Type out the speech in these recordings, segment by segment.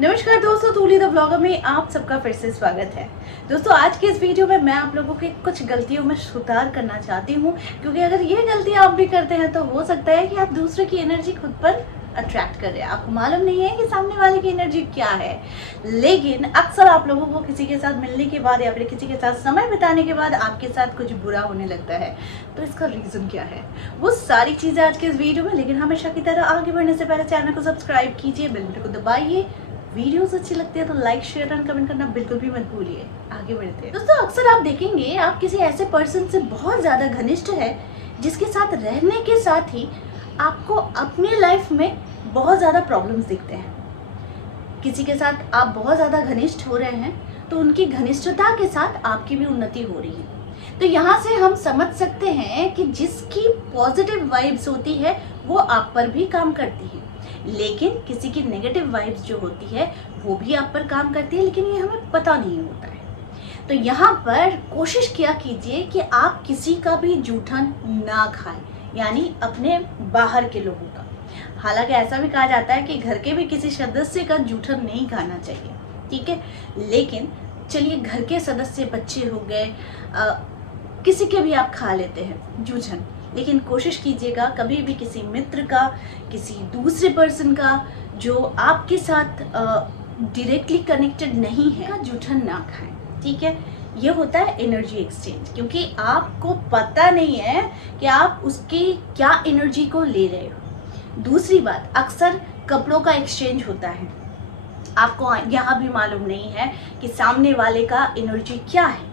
नमस्कार दोस्तों, तूली the blogger में आप सबका फिर से स्वागत है। दोस्तों, आज के इस वीडियो में मैं आप लोगों के कुछ गलतियों में सुधार करना चाहती हूँ, क्योंकि अगर ये गलती आप भी करते हैं तो हो सकता है कि आप दूसरे की एनर्जी खुद पर अट्रैक्ट कर रहे हैं। आपको मालूम नहीं है कि सामने वाले की एनर्जी क्या है, लेकिन अक्सर आप लोगों को किसी के साथ मिलने के बाद या फिर किसी के साथ समय बिताने के बाद आपके साथ कुछ बुरा होने लगता है। तो इसका रीज़न क्या है, वो सारी चीज़ें आज के इस वीडियो में। लेकिन हमेशा की तरह आगे बढ़ने से पहले चैनल को सब्सक्राइब कीजिए, बेल बटन को दबाइए। वीडियोस अच्छी लगती है तो लाइक शेयर एंड कमेंट करना बिल्कुल भी मत भूलिए। आगे बढ़ते हैं दोस्तों, अक्सर आप देखेंगे आप किसी ऐसे पर्सन से बहुत ज़्यादा घनिष्ठ है जिसके साथ रहने के साथ ही आपको अपनी लाइफ में बहुत ज़्यादा प्रॉब्लम्स दिखते हैं। किसी के साथ आप बहुत ज़्यादा घनिष्ठ हो रहे हैं तो उनकी घनिष्ठता के साथ आपकी भी उन्नति हो रही है। तो यहाँ से हम समझ सकते हैं कि जिसकी पॉजिटिव वाइब्स होती है वो आप पर भी काम करती है, लेकिन किसी की नेगेटिव वाइब्स जो होती है वो भी आप पर काम करती है, लेकिन ये हमें पता नहीं होता है। तो यहाँ पर कोशिश किया कीजिए कि आप किसी का भी जूठन ना खाएं, यानी अपने बाहर के लोगों का। हालांकि ऐसा भी कहा जाता है कि घर के भी किसी सदस्य का जूठन नहीं खाना चाहिए, ठीक है। लेकिन चलिए, घर के सदस्य, बच्चे हो गए, किसी के भी आप खा लेते हैं जूठन, लेकिन कोशिश कीजिएगा कभी भी किसी मित्र का, किसी दूसरे पर्सन का जो आपके साथ डायरेक्टली कनेक्टेड नहीं है का जूठन ना खाएं, ठीक है। ये होता है एनर्जी एक्सचेंज, क्योंकि आपको पता नहीं है कि आप उसकी क्या एनर्जी को ले रहे हो। दूसरी बात, अक्सर कपड़ों का एक्सचेंज होता है। आपको यहाँ भी मालूम नहीं है कि सामने वाले का एनर्जी क्या है।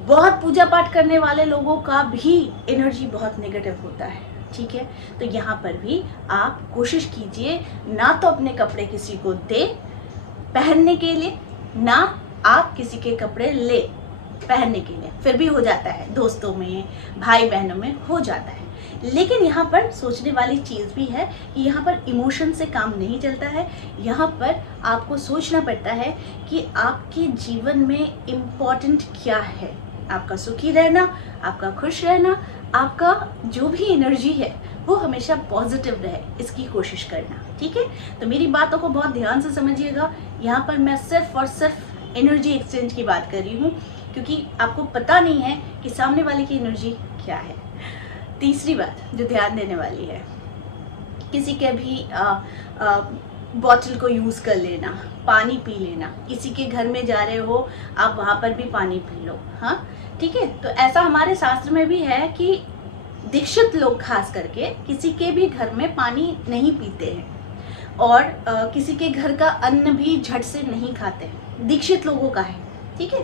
बहुत पूजा पाठ करने वाले लोगों का भी एनर्जी बहुत नेगेटिव होता है, ठीक है। तो यहाँ पर भी आप कोशिश कीजिए ना तो अपने कपड़े किसी को दे पहनने के लिए, ना आप किसी के कपड़े ले पहनने के लिए। फिर भी हो जाता है, दोस्तों में, भाई बहनों में हो जाता है। लेकिन यहाँ पर सोचने वाली चीज़ भी है कि यहाँ पर इमोशन से काम नहीं चलता है। यहाँ पर आपको सोचना पड़ता है कि आपके जीवन में इम्पॉर्टेंट क्या है। आपका सुखी रहना, आपका खुश रहना, आपका जो भी एनर्जी है वो हमेशा पॉजिटिव रहे, इसकी कोशिश करना, ठीक है। तो मेरी बातों को बहुत ध्यान से समझिएगा। यहाँ पर मैं सिर्फ और सिर्फ एनर्जी एक्सचेंज की बात कर रही हूँ, क्योंकि आपको पता नहीं है कि सामने वाले की एनर्जी क्या है। तीसरी बात जो ध्यान देने वाली है, किसी के भी बॉटल को यूज़ कर लेना, पानी पी लेना। किसी के घर में जा रहे हो आप, वहाँ पर भी पानी पी लो, हाँ, ठीक है। तो ऐसा हमारे शास्त्र में भी है कि दीक्षित लोग खास करके किसी के भी घर में पानी नहीं पीते हैं, और किसी के घर का अन्न भी झट से नहीं खाते हैं, दीक्षित लोगों का है, ठीक है।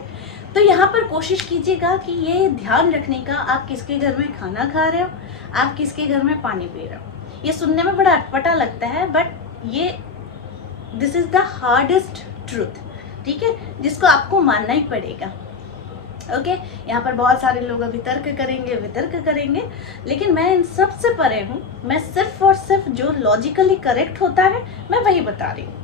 तो यहाँ पर कोशिश कीजिएगा कि ये ध्यान रखने का, आप किसके घर में खाना खा रहे हो, आप किसके घर में पानी पी रहे हो। ये सुनने में बड़ा अटपटा लगता है, बट ये this is the hardest truth, ठीक है, जिसको आपको मानना ही पड़ेगा। ओके, यहाँ पर बहुत सारे लोग अभी तर्क करेंगे, वितर्क करेंगे, लेकिन मैं इन सब से परे हूँ। मैं सिर्फ और सिर्फ जो लॉजिकली करेक्ट होता है मैं वही बता रही हूँ।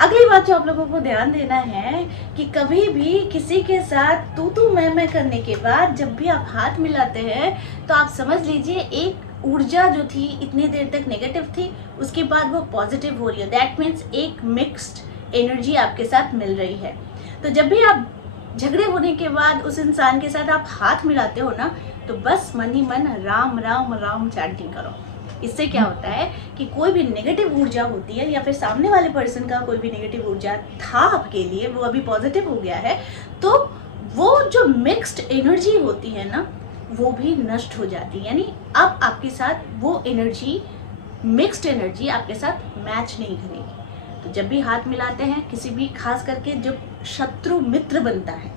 अगली बात जो आप लोगों को ध्यान देना है कि कभी भी किसी के साथ तू मैं करने के बाद जब भी आप हाथ मिलाते हैं तो आप समझ लीजिए एक ऊर्जा जो थी इतनी देर तक नेगेटिव थी, उसके बाद वो पॉजिटिव हो रही है। दैट मीन्स एक मिक्स्ड एनर्जी आपके साथ मिल रही है। तो जब भी आप झगड़े होने के बाद उस इंसान के साथ आप हाथ मिलाते हो ना, तो बस मन ही मन राम राम राम चैंटिंग करो। इससे क्या होता है कि कोई भी नेगेटिव ऊर्जा होती है, या फिर सामने वाले पर्सन का कोई भी नेगेटिव ऊर्जा था आपके लिए, वो अभी पॉजिटिव हो गया है, तो वो जो मिक्स्ड एनर्जी होती है ना, वो भी नष्ट हो जाती है। यानी अब आपके साथ वो एनर्जी, मिक्स्ड एनर्जी आपके साथ मैच नहीं करेगी। तो जब भी हाथ मिलाते हैं किसी भी, खास करके जब शत्रु मित्र बनता है,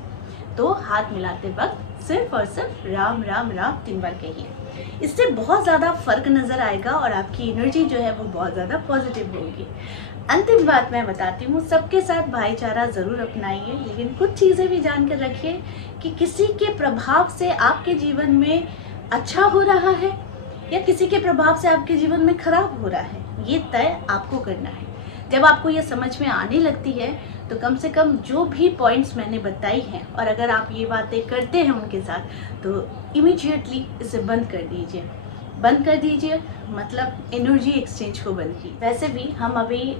तो हाथ मिलाते वक्त सिर्फ और सिर्फ राम राम राम 3 बार कहिए। इससे बहुत ज़्यादा फर्क नज़र आएगा और आपकी एनर्जी जो है वो बहुत ज़्यादा पॉजिटिव होगी। अंतिम बात मैं बताती हूँ, सबके साथ भाईचारा ज़रूर अपनाइए, लेकिन कुछ चीज़ें भी जान कर रखिए कि किसी के प्रभाव से आपके जीवन में अच्छा हो रहा है या किसी के प्रभाव से आपके जीवन में खराब हो रहा है, ये तय आपको करना है। जब आपको ये समझ में आने लगती है तो कम से कम जो भी पॉइंट्स मैंने बताई हैं, और अगर आप ये बातें करते हैं उनके साथ, तो इमीडिएटली इसे बंद कर दीजिए। बंद कर दीजिए, मतलब एनर्जी एक्सचेंज को बंद की। वैसे भी हम अभी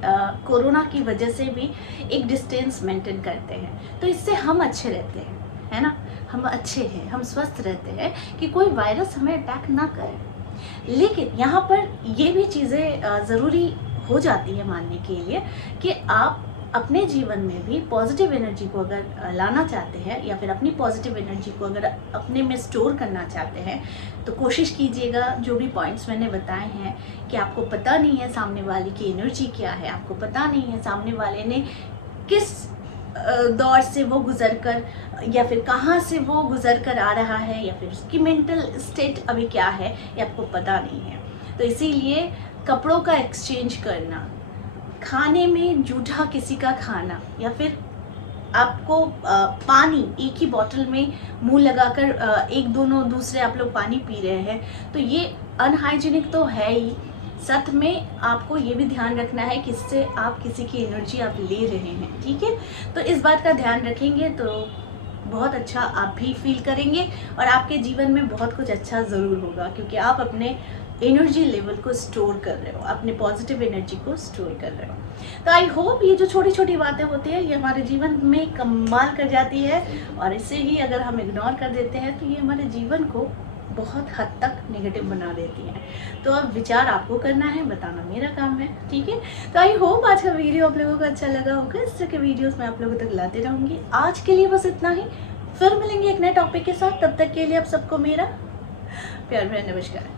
कोरोना की वजह से भी एक डिस्टेंस मेंटेन करते हैं, तो इससे हम अच्छे रहते हैं, है ना। हम अच्छे हैं, हम स्वस्थ रहते हैं कि कोई वायरस हमें अटैक ना करे। लेकिन यहाँ पर ये भी चीज़ें ज़रूरी हो जाती है मानने के लिए कि आप अपने जीवन में भी पॉजिटिव एनर्जी को अगर लाना चाहते हैं या फिर अपनी पॉजिटिव एनर्जी को अगर अपने में स्टोर करना चाहते हैं, तो कोशिश कीजिएगा जो भी पॉइंट्स मैंने बताए हैं कि आपको पता नहीं है सामने वाले की एनर्जी क्या है, आपको पता नहीं है सामने वाले ने किस दौर से वो गुजर कर या फिर कहाँ से वो गुजर कर आ रहा है या फिर उसकी मेंटल स्टेट अभी क्या है, ये आपको पता नहीं है। तो इसीलिए कपड़ों का एक्सचेंज करना, खाने में जूठा किसी का खाना, या फिर आपको पानी एक ही बॉटल में मुंह लगाकर एक दोनों दूसरे आप लोग पानी पी रहे हैं, तो ये अनहाइजीनिक तो है ही। साथ में आपको ये भी ध्यान रखना है कि इससे आप किसी की एनर्जी आप ले रहे हैं, ठीक है। तो इस बात का ध्यान रखेंगे तो बहुत अच्छा आप भी फील करेंगे और आपके जीवन में बहुत कुछ अच्छा ज़रूर होगा, क्योंकि आप अपने एनर्जी लेवल को स्टोर कर रहे हो, अपने पॉजिटिव एनर्जी को स्टोर कर रहे हो। तो आई होप ये जो छोटी छोटी बातें होती है ये हमारे जीवन में कमाल कर जाती है, और इसे ही अगर हम इग्नोर कर देते हैं तो ये हमारे जीवन को बहुत हद तक नेगेटिव बना देती है। तो अब विचार आपको करना है, बताना मेरा काम है, ठीक है। तो आई होप आज का वीडियो आप लोगों को अच्छा लगा होगा। इस तरह के वीडियोस मैं आप लोगों तक लाते रहूँगी। आज के लिए बस इतना ही, फिर मिलेंगे एक नए टॉपिक के साथ। तब तक के लिए आप सबको मेरा प्यार भरा नमस्कार।